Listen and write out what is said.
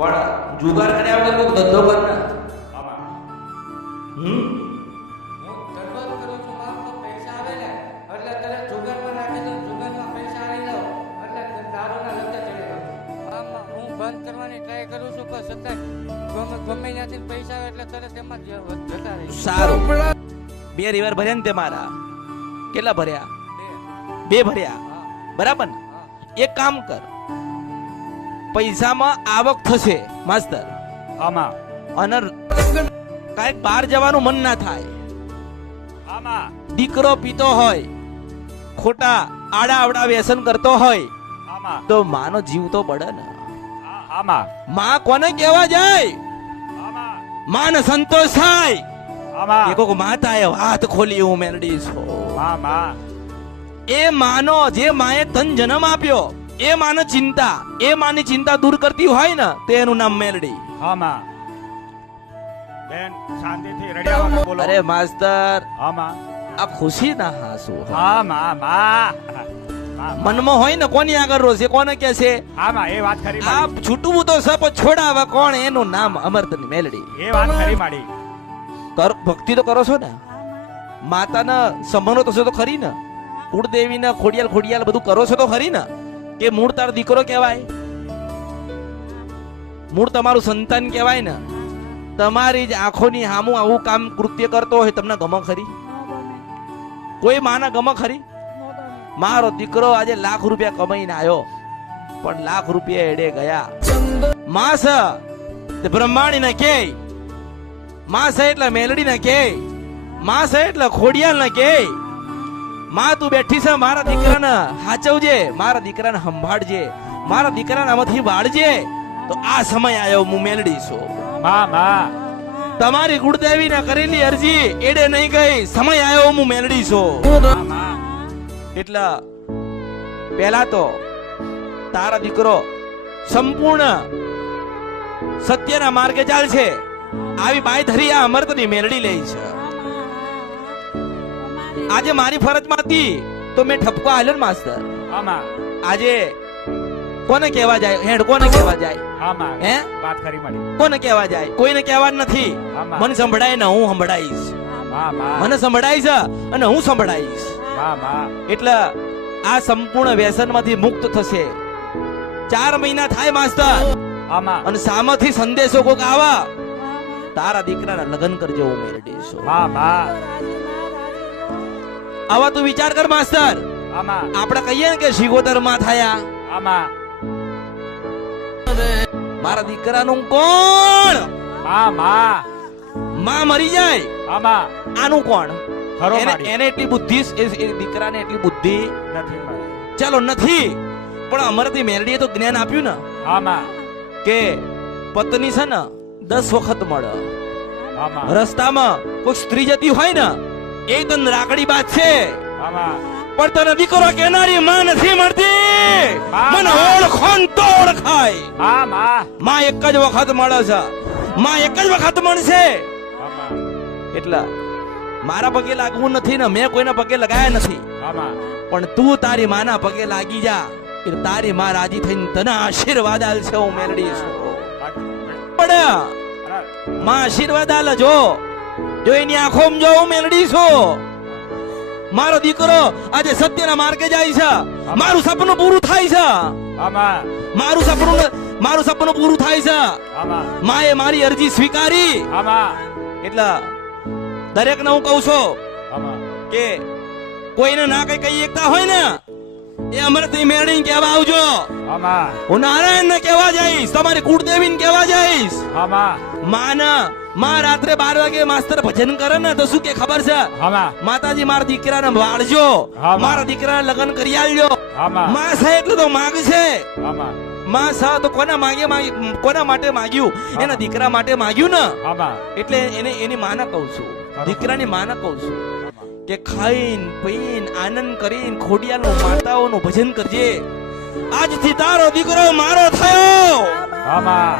પણ જુગાર કર્યા વગર કોઈ ધંધો કર ને. આમાં હમ હું ધંધો કરું છું, મારા તો પૈસા આવે ને એટલે તને જુગારમાં નાખી દઉં, જુગારમાં પૈસા આવી જાવ એટલે દારૂના લગ્ન ચડી જાવ. આમાં હું બંધ કરવાની ટ્રાય કરું છું પણ છતાંય ગમે ત્યાંથી પૈસા આવે એટલે તરત એમાં જતા રહી. સારું. 2 રિવર ભર્યા ને તે મારા કેટલા ભર્યા? 2 ભર્યા, બરાબર ને? એક કામ કર, પૈસામાં આવક થશે માસ્તર, આમાં અને કાંઈક બહાર જવાનું મન ના થાય. આમાં દીકરો પીતો હોય, ખોટા આડા આવડા વ્યસન કરતો હોય આમાં તો માનો જીવ તો પડે ને. આમાં માં કોને કહેવા જાય? આમાં માં ને સંતોષ થાય. આમાં એક માતાએ હાથ ખોલી હું મેલડી છો. આમાં એ માનો જે માએ તન જન્મ આપ્યો, એ માને ચિંતા, એ માની ચિંતા દૂર કરતી હોય ને તો એનું નામ મેલડી. આમાં બેન શાંતિથી રડ્યા વગર બોલો. અરે માસ્તર, આમાં આ ખુશી ના હાસુ. આમાં મનમાં હોય ને કોની આગળ રોશે, કોને કે છે આમાં એ વાત ખરી આ માડી. છૂટવું તો સપ છોડાવે કોણ? એનું નામ અમરતની મેલડી. એ વાત ખરી માડી. ભક્તિ તો કરો છો ને, માતાના સંબંધો તો છો તો ખરી ને, કુળદેવી ને ખોડિયાલ ખોડિયાલ બધું કરો છો તો ખરી ને, કે મૂળ તાર દીકરો કહેવાય, મૂળ તમારું સંતાન કહેવાય ને. તમારી જ આંખોની સામું આવું કામ કૃત્ય કરતો હોય તમને ગમે ખરી? કોઈ માના ગમે ખરી? મારો દીકરો આજે લાખ રૂપિયા કમાઈને આવ્યો પણ લાખ રૂપિયા એડે ગયા. માસ બ્રહ્માણી ને કે, માસ એટલે મેલડી ને કે, માસ એટલે ખોડિયાલ ને કે, માં તું બેઠી છે મારા દીકરાને હાચવજે, મારા દીકરાને સંભાળજે, મારા દીકરાને આમાંથી વાળજે. તો આ સમય આવ્યો હું મેલડી છું. તમારી કુળદેવી ને કરેલી અરજી એડે નહીં ગઈ, સમય આવ્યો હું મેલડી છું. એટલે પહેલા તો તારા દીકરો સંપૂર્ણ સત્યના માર્ગે ચાલશે. આવી બાઈ ધરી આ અમરતની મેલડી લે છે. આજે મારી ફરજમાં હતી તો મેં ઠપકો આલ્યો ને માસ્તર. આમાં આજે કોને કહેવા જાય? હેડ કોને કહેવા જાય? આમાં હે વાત ખરી માડી. કોને કહેવા જાય? કોઈને કહેવા નથી. આમાં. મને સંભળાય ને હું સંભળાઈશ, આમાં મને સંભળાય છે અને હું સંભળાઈશ. આમાં એટલે આ સંપૂર્ણ વ્યસનમાંથી મુક્ત થશે. 4 મહિના થાય માસ્તર, આમાં અને સામેથી સંદેશો કોક આવા, તારા દીકરાના લગ્ન કરજે હું મેલડી છું. આમાં આવા તું વિચાર કર માસ્તર. આમાં આપણે કહીએ ને કે 75 માં થયા, આમાં મારા દીકરાનું કોણ? આમાં માં મરી જાય, આમાં આનું કોણ? ખરો એને માડી. એને એટલી બુદ્ધિ, એ દીકરાને એટલી બુદ્ધિ નથી માડી. ચાલો નથી, પણ અમરથી મેલડીએ તો જ્ઞાન આપ્યું ને આમાં કે પત્ની છે ને 10 વખત મળે. આમાં રસ્તામાં કોઈ સ્ત્રી જતી હોય ને એ તને રાકડી બાદ છે, આમાં પણ તને દીકરો કેનારી માં નથી મળતી. મને ઓળખો ને તો ઓળખાય. આમાં માં એક જ વખત મળે છે, માં એક જ વખત મળશે. આમાં એટલે મારા પગે લાગવું નથી ને મેં કોઈના પગે લગાયા નથી, આમાં પણ તું તારી માના પગે લાગી જા, એટલે તારી માં રાજી થઈને તને આશીર્વાદ આલશે હું મેલડી છું. પણ માં આશીર્વાદ આલે જો એની આંખોમાં જો હું મેલડી છું. મારો દીકરો આજે સત્યના માર્ગે જાય છે, મારું સપનું પૂરું થાય છે, આમાં મારું સપનું પૂરું થાય છે. આમાં માએ મારી અરજી સ્વીકારી. આમાં એટલે દરેકને હું કહું છું આમાં કે કોઈને ના કઈ કહી એકતા હોય ને એ અમરથી મેળવીને કહેવા આવજો. આમાં હું નારાયણને કહેવા જઈશ, તમારી કુળદેવીને કહેવા જઈશ. આમાં માં રાત્રે 12 વાગે માસ્તર ભજન કરે ને તો શું કે ખબર છે? આમાં માતાજી મારા દીકરાને વાળજો, મારા દીકરાને લગ્ન કરી આલજો. આમાં માં છે એટલે તો માગ છે. આમાં માં છે તો કોના માટે માગ્યું? એના દીકરા માટે માગ્યું ને. આમાં એટલે એને એની માને કહું છું, દીકરાની માને કહું છું કે ખાઈને પીને આનંદ કરીને ખોડિયાનો માતાઓનું ભજન કરજે. આજથી તારો દીકરો મારો થયો. આમાં